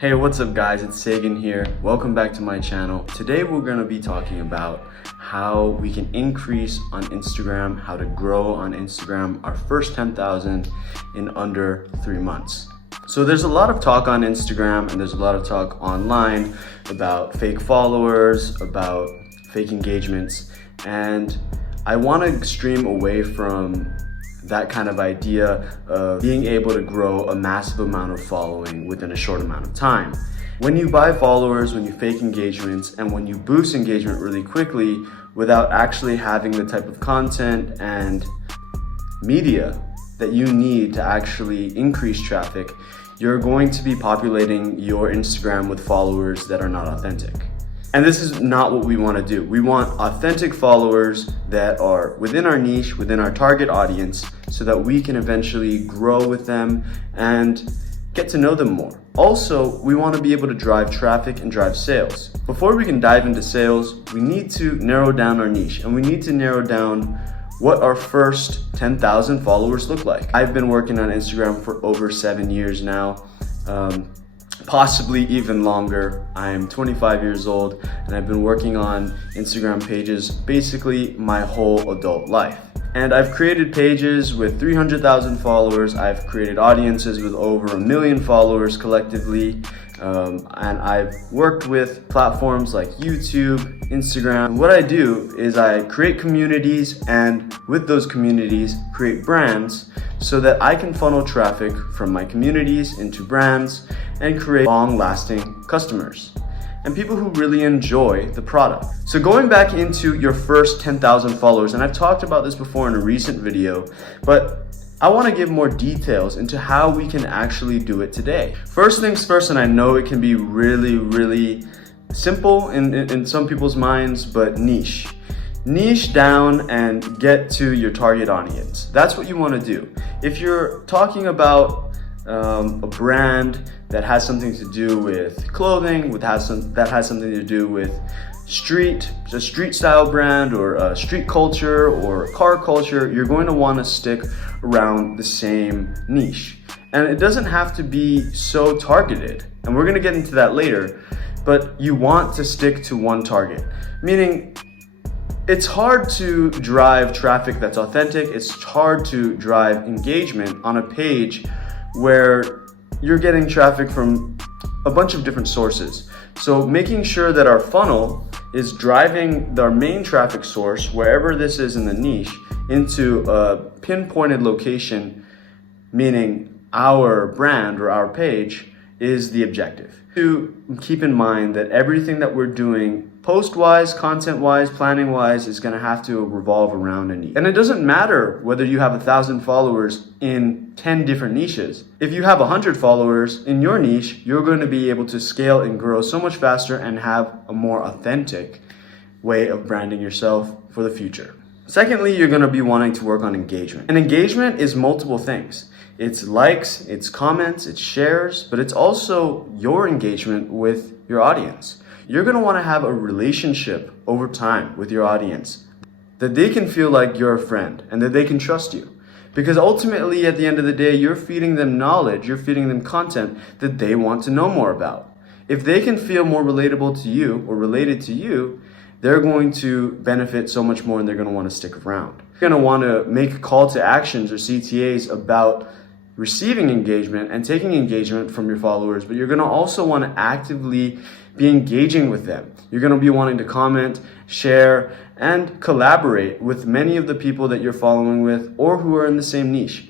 Hey, what's up guys? It's Sagan here. Welcome back to my channel. Today we're going to be talking about how we can increase on Instagram, how to grow on Instagram, our first 10,000 in under 3 months. So there's a lot of talk on Instagram and there's a lot of talk online about fake followers, about fake engagements, and I want to stream away from that kind of idea of being able to grow a massive amount of following within a short amount of time. When you buy followers, when you fake engagements, and when you boost engagement really quickly without actually having the type of content and media that you need to actually increase traffic, you're going to be populating your Instagram with followers that are not authentic. And this is not what we want to do. We want authentic followers that are within our niche, within our target audience, so that we can eventually grow with them and get to know them more. Also, we want to be able to drive traffic and drive sales. Before we can dive into sales, we need to narrow down our niche, and we need to narrow down what our first 10,000 followers look like. I've been working on Instagram for over 7 years now. Possibly even longer. I am 25 years old and I've been working on Instagram pages basically my whole adult life. And I've created pages with 300,000 followers. I've created audiences with over 1 million followers collectively. And I've worked with platforms like YouTube, Instagram. What I do is I create communities, and with those communities, create brands so that I can funnel traffic from my communities into brands and create long-lasting customers and people who really enjoy the product. So going back into your first 10,000 followers, and I've talked about this before in a recent video, but I want to give more details into how we can actually do it today. First things first, and I know it can be really simple in some people's minds, but niche. Niche down and get to your target audience. That's what you want to do. If you're talking about a brand that has something to do with clothing, that has something to do with a street style brand, or street culture, or car culture, you're going to want to stick around the same niche. And it doesn't have to be so targeted, and we're going to get into that later, but you want to stick to one target. Meaning, it's hard to drive traffic that's authentic, it's hard to drive engagement on a page where you're getting traffic from a bunch of different sources. So making sure that our funnel is driving our main traffic source, wherever this is in the niche, into a pinpointed location, meaning our brand or our page, is the objective. To keep in mind that everything that we're doing, post-wise, content-wise, planning-wise, is going to have to revolve around a niche. And it doesn't matter whether you have 1,000 followers in 10 different niches. If you have 100 followers in your niche, you're going to be able to scale and grow so much faster and have a more authentic way of branding yourself for the future. Secondly, you're going to be wanting to work on engagement. And engagement is multiple things. It's likes, it's comments, it's shares, but it's also your engagement with your audience. You're going to want to have a relationship over time with your audience, that they can feel like you're a friend and that they can trust you. Because ultimately, at the end of the day, you're feeding them knowledge, you're feeding them content that they want to know more about. If they can feel more relatable to you or related to you, they're going to benefit so much more and they're going to want to stick around. You're going to want to make call to actions or CTAs about receiving engagement and taking engagement from your followers, but you're going to also want to actively be engaging with them. You're going to be wanting to comment, share, and collaborate with many of the people that you're following with or who are in the same niche.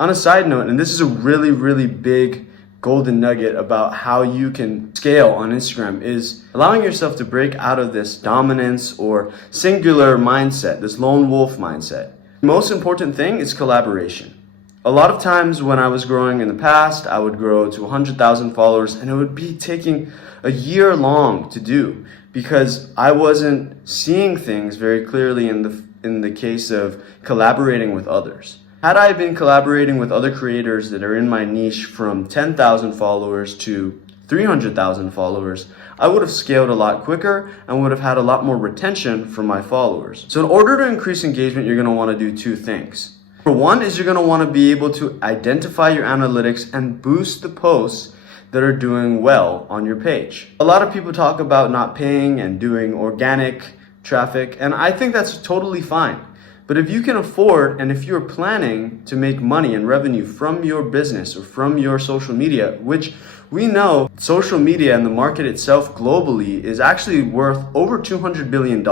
On a side note, and this is a really big golden nugget about how you can scale on Instagram, is allowing yourself to break out of this dominance or singular mindset, this lone wolf mindset. The most important thing is collaboration. A lot of times when I was growing in the past, I would grow to 100,000 followers and it would be taking a year long to do because I wasn't seeing things very clearly in the case of collaborating with others. Had I been collaborating with other creators that are in my niche from 10,000 followers to 300,000 followers, I would have scaled a lot quicker and would have had a lot more retention from my followers. So in order to increase engagement, you're going to want to do two things. Number one is you're going to want to be able to identify your analytics and boost the posts that are doing well on your page. A lot of people talk about not paying and doing organic traffic, and I think that's totally fine. But if you can afford and if you're planning to make money and revenue from your business or from your social media, which we know social media and the market itself globally is actually worth over $200 billion.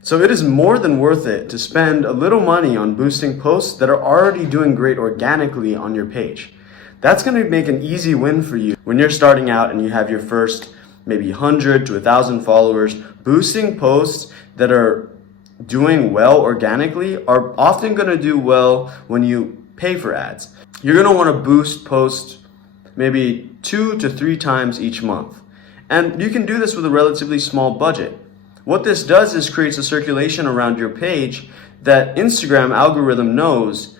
So it is more than worth it to spend a little money on boosting posts that are already doing great organically on your page. That's going to make an easy win for you when you're starting out and you have your first maybe 100 to 1,000 followers. Boosting posts that are doing well organically are often going to do well when you pay for ads. You're going to want to boost posts maybe 2 to 3 times each month. And you can do this with a relatively small budget. What this does is creates a circulation around your page that Instagram algorithm knows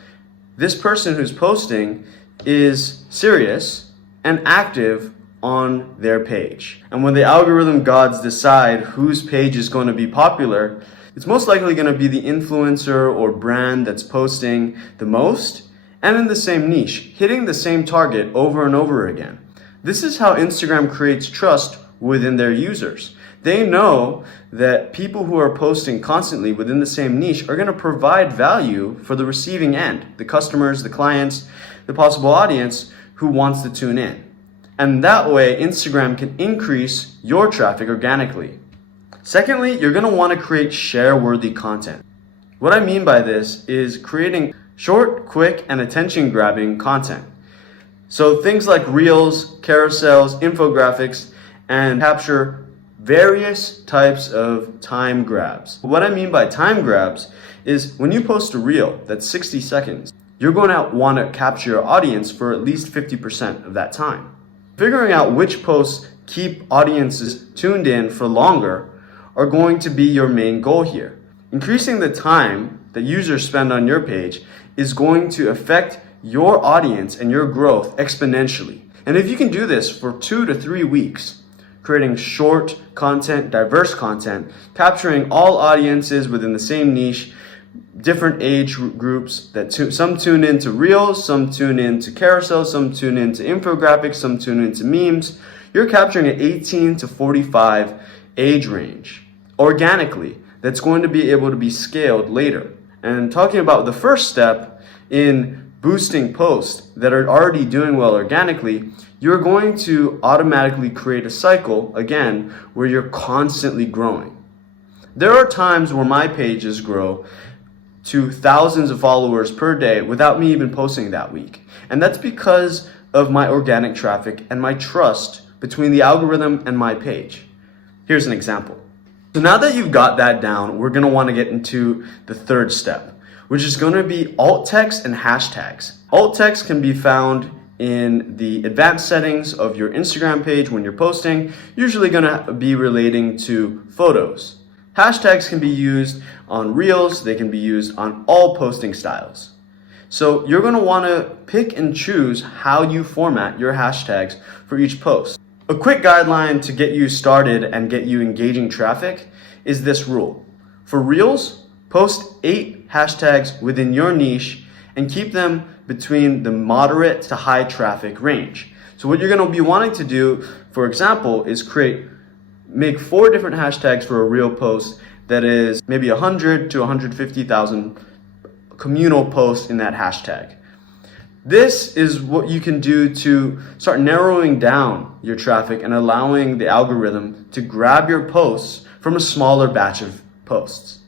this person who's posting is serious and active on their page. And when the algorithm gods decide whose page is going to be popular, it's most likely going to be the influencer or brand that's posting the most and in the same niche, hitting the same target over and over again. This is how Instagram creates trust within their users. They know that people who are posting constantly within the same niche are going to provide value for the receiving end, the customers, the clients, the possible audience who wants to tune in. And that way, Instagram can increase your traffic organically. Secondly, you're going to want to create share-worthy content. What I mean by this is creating short, quick, and attention-grabbing content. So things like reels, carousels, infographics, and capture various types of time grabs. What I mean by time grabs is when you post a reel that's 60 seconds, you're going to want to capture your audience for at least 50% of that time. Figuring out which posts keep audiences tuned in for longer are going to be your main goal here. Increasing the time that users spend on your page is going to affect your audience and your growth exponentially. And if you can do this for 2 to 3 weeks, creating short content, diverse content, capturing all audiences within the same niche, different age groups that some tune into reels, some tune into carousels, some tune into infographics, some tune into memes, you're capturing an 18 to 45 age range organically that's going to be able to be scaled later. And talking about the first step in boosting posts that are already doing well organically, you're going to automatically create a cycle, again, where you're constantly growing. There are times where my pages grow to thousands of followers per day without me even posting that week. And that's because of my organic traffic and my trust between the algorithm and my page. Here's an example. So now that you've got that down, we're gonna wanna get into the third step, which is gonna be alt text and hashtags. Alt text can be found in the advanced settings of your Instagram page when you're posting, usually gonna be relating to photos. Hashtags can be used on reels, they can be used on all posting styles. So you're gonna wanna pick and choose how you format your hashtags for each post. A quick guideline to get you started and get you engaging traffic is this rule. For reels, post 8 hashtags within your niche and keep them between the moderate to high traffic range. So what you're gonna be wanting to do, for example, is make 4 different hashtags for a reel post that is maybe 100 to 150,000 communal posts in that hashtag. This is what you can do to start narrowing down your traffic and allowing the algorithm to grab your posts from a smaller batch of posts.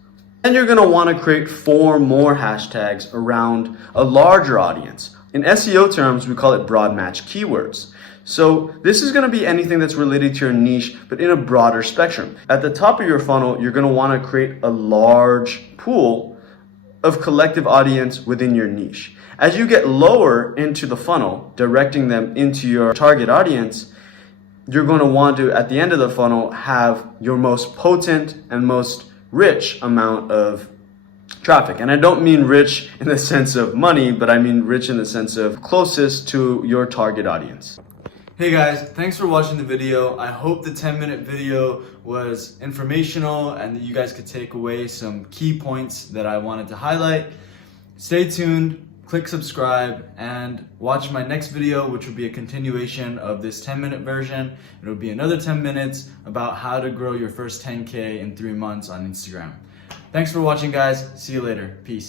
And you're gonna wanna create 4 more hashtags around a larger audience. In SEO terms, we call it broad match keywords. So this is gonna be anything that's related to your niche, but in a broader spectrum. At the top of your funnel, you're gonna wanna create a large pool of collective audience within your niche. As you get lower into the funnel, directing them into your target audience, you're going to want to, at the end of the funnel, have your most potent and most rich amount of traffic. And I don't mean rich in the sense of money, but I mean rich in the sense of closest to your target audience. Hey guys, thanks for watching the video. I hope the 10-minute video was informational and that you guys could take away some key points that I wanted to highlight. Stay tuned click subscribe, and watch my next video, which will be a continuation of this 10-minute version. It'll be another 10 minutes about how to grow your first 10K in 3 months on Instagram. Thanks for watching, guys. See you later. Peace.